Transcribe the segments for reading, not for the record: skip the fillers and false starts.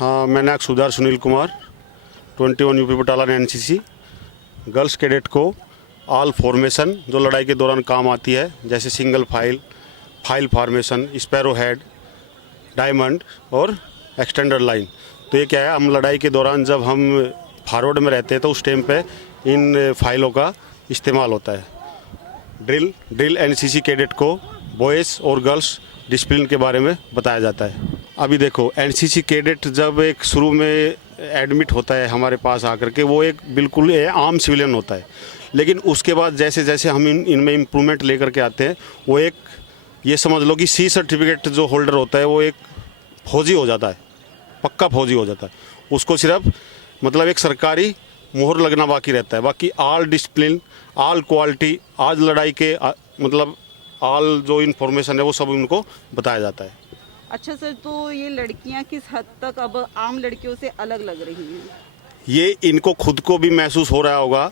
हाँ, मैं नायक सुधार Sunil Kumar 21 UP battalion NCC girls cadet को ऑल फॉर्मेशन जो लड़ाई के दौरान काम आती है, जैसे single file formation, sparrow head, diamond और एक्सटेंडर लाइन। तो ये क्या है, हम लड़ाई के दौरान जब हम फॉरवर्ड में रहते हैं तो उस टाइम पे इन फाइलों का इस्तेमाल होता है। ड्रिल एनसीसी कैडेट को बॉयज़ और गर्ल्स डिसिप्लिन के बारे में बताया जाता है। अभी देखो, एनसीसी कैडेट जब एक शुरू में एडमिट होता है हमारे पास आकर के, वो एक बिल्कुल आम सिविलियन होता है, लेकिन उसके बाद जैसे जैसे हम इनमें इम्प्रूवमेंट लेकर के आते हैं, वो एक ये समझ लो कि सी सर्टिफिकेट जो होल्डर होता है वो एक फौजी हो जाता है, पक्का फौजी हो जाता है। उसको सिर्फ मतलब एक सरकारी मोहर लगना बाकी रहता है, बाकी ऑल डिसिप्लिन, ऑल क्वालिटी, आज लड़ाई के मतलब ऑल जो इन्फॉर्मेशन है वो सब उनको बताया जाता है। अच्छा सर, तो ये लड़कियां किस हद तक अब आम लड़कियों से अलग लग रही हैं? ये इनको खुद को भी महसूस हो रहा होगा,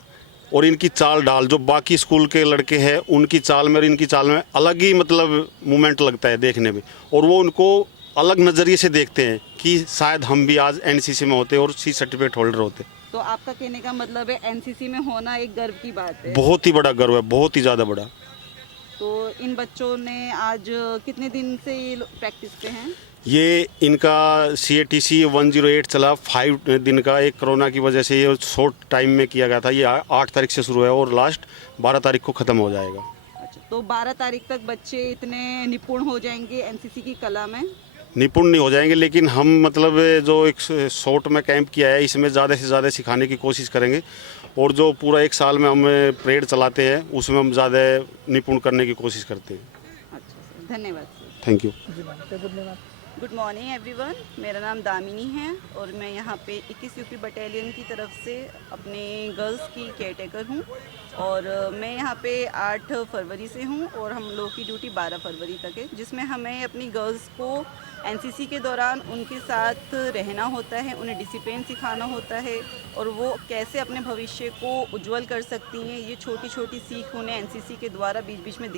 और इनकी चाल ढाल जो बाकी स्कूल के लड़के हैं उनकी चाल में और इनकी चाल में अलग ही मतलब मूवमेंट लगता है देखने में, और वो उनको अलग नज़रिए से देखते हैं कि शायद हम भी आज एनसीसी में होते और सी सर्टिफिकेट होल्डर होते। तो आपका कहने का मतलब है एनसीसी में होना एक गर्व की बात है? बहुत ही बड़ा गर्व है, बहुत ही ज़्यादा बड़ा। तो इन बच्चों ने आज कितने दिन से ये प्रैक्टिस पे हैं? ये इनका CATC 108 चला 5 दिन का, एक कोरोना की वजह से ये शॉर्ट टाइम में किया गया था। ये 8 तारीख से शुरू है और लास्ट 12 तारीख को ख़त्म हो जाएगा। अच्छा, तो 12 तारीख तक बच्चे इतने निपुण हो जाएंगे एनसीसी की कला में? निपुण नहीं हो जाएंगे, लेकिन हम मतलब जो एक शॉर्ट में कैंप किया है इसमें ज़्यादा से ज़्यादा सिखाने की कोशिश करेंगे, और जो पूरा एक साल में हम परेड चलाते हैं उसमें हम ज़्यादा निपुण करने की कोशिश करते हैं। अच्छा सर, धन्यवाद sir. Thank you. Good morning everyone, मेरा नाम दामिनी है और मैं यहाँ पे 21 यूपी बटालियन की तरफ से अपने गर्ल्स की केयरटेकर हूँ, और मैं यहाँ पे 8 फरवरी से हूँ और हम लोग की ड्यूटी 12 फरवरी तक है, जिसमें हमें अपनी गर्ल्स को एनसीसी के दौरान उनके साथ रहना होता है, उन्हें डिसिप्लिन सिखाना होता है और वो कैसे अपने भविष्य को उज्जवल कर सकती हैं। ये छोटी छोटी सीख उन्हें एनसीसी के द्वारा बीच बीच में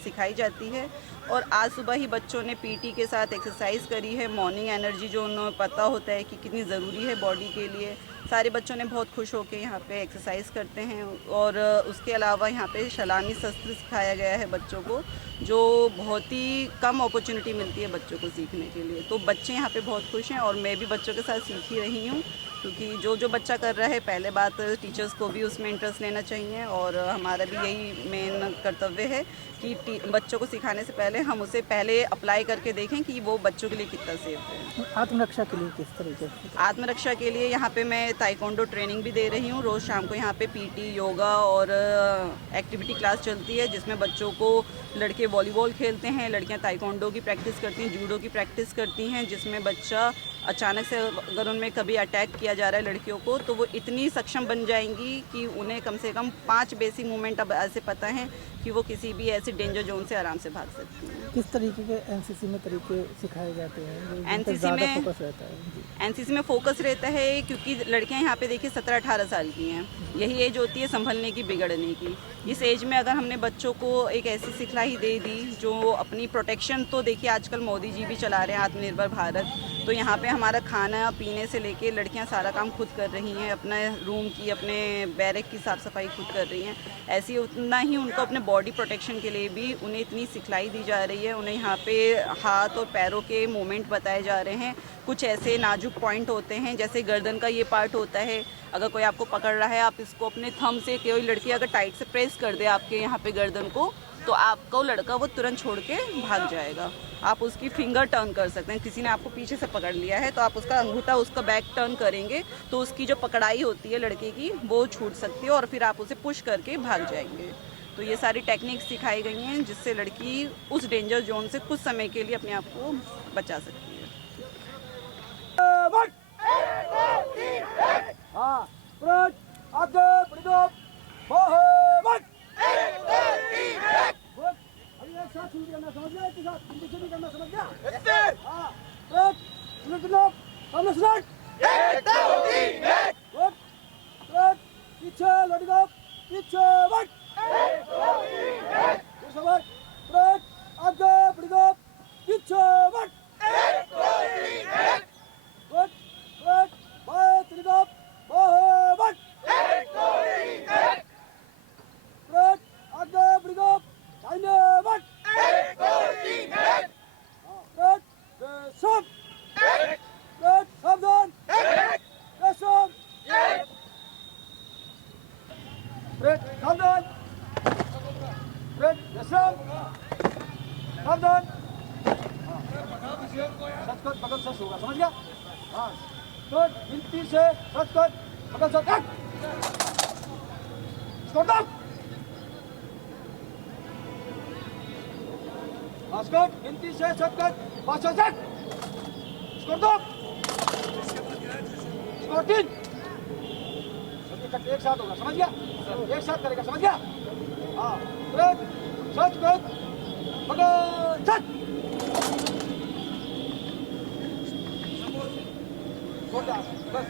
सिखाई जाती है। और आज सुबह ही बच्चों ने पीटी के साथ एक्सरसाइज करी है, मॉर्निंग एनर्जी जो उन्हें पता होता है कि कितनी ज़रूरी है बॉडी के लिए। सारे बच्चों ने बहुत खुश होकर यहाँ पे एक्सरसाइज करते हैं, और उसके अलावा यहाँ पे सलामी शस्त्र सिखाया गया है बच्चों को, जो बहुत ही कम अपॉर्चुनिटी मिलती है बच्चों को सीखने के लिए। तो बच्चे यहाँ पे बहुत खुश हैं और मैं भी बच्चों के साथ सीख ही रही हूँ, क्योंकि जो बच्चा कर रहा है, पहले बात टीचर्स को भी उसमें इंटरेस्ट लेना चाहिए, और हमारा भी यही मेन कर्तव्य है कि बच्चों को सिखाने से पहले हम उसे पहले अप्लाई करके देखें कि वो बच्चों के लिए कितना सेफ है। आत्मरक्षा के लिए किस तरीके से? आत्मरक्षा के लिए यहाँ पे मैं ताइक्वांडो ट्रेनिंग भी दे रही हूँ। रोज़ शाम को यहाँ पे पीटी, योगा और एक्टिविटी क्लास चलती है, जिसमें बच्चों को, लड़के वॉलीबॉल खेलते हैं, लड़कियाँ ताइक्वांडो की प्रैक्टिस करती हैं, जूडो की प्रैक्टिस करती हैं, जिसमें बच्चा अचानक से अगर उनमें कभी अटैक किया जा रहा है लड़कियों को, तो वो इतनी सक्षम बन जाएंगी कि उन्हें कम से कम 5 बेसिक मूवमेंट अब ऐसे पता हैं कि वो किसी भी ऐसे डेंजर जोन से आराम से भाग सकती हैं। किस तरीके के एनसीसी में तरीके सिखाए जाते हैं? एनसीसी में फोकस रहता है? एनसीसी में फोकस रहता है क्योंकि लड़कियां यहाँ पे देखिए 17-18 साल की हैं, यही एज होती है संभलने की, बिगड़ने की। इस एज में अगर हमने बच्चों को एक ऐसी सिखलाई दे दी जो अपनी प्रोटेक्शन, तो देखिए आजकल मोदी जी भी चला रहे हैं आत्मनिर्भर भारत, तो यहाँ पे हमारा खाना पीने से लेके लड़कियाँ सारा काम खुद कर रही हैं, अपने रूम की, अपने बैरक की साफ़ सफाई खुद कर रही हैं। ऐसी उतना ही उनको अपने बॉडी प्रोटेक्शन के लिए भी उन्हें इतनी सिखलाई दी जा रही है। उन्हें यहाँ पे हाथ और पैरों के मूवमेंट बताए जा रहे हैं। कुछ ऐसे नाजुक पॉइंट होते हैं, जैसे गर्दन का ये पार्ट होता है, अगर कोई आपको पकड़ रहा है, आप इसको अपने थंब से, कोई लड़की अगर टाइट से प्रेस कर दे आपके यहाँ पे गर्दन को, तो आपको लड़का वो तुरंत छोड़ के भाग जाएगा। आप उसकी फिंगर टर्न कर सकते हैं। किसी ने आपको पीछे से पकड़ लिया है तो आप उसका अंगूठा, उसका बैक टर्न करेंगे तो उसकी जो पकड़ाई होती है लड़के की, वो छूट सकती है और फिर आप उसे पुश करके भाग जाएंगे। तो ये सारी टेक्निक्स सिखाई गई हैं जिससे लड़की उस डेंजर जोन से कुछ समय के लिए अपने आप को बचा सकती है। हाँ गुड गिनती से सच कर पकड़ सच स्कोर दो हाँ गुड गिनती से सच कर 5 सेकंड स्कोर दो स्कोर 3 एक साथ होगा समझ गया एक साथ करेगा समझ गया हाँ गुड सच गुड पकड़ सच स्कोर 10 बस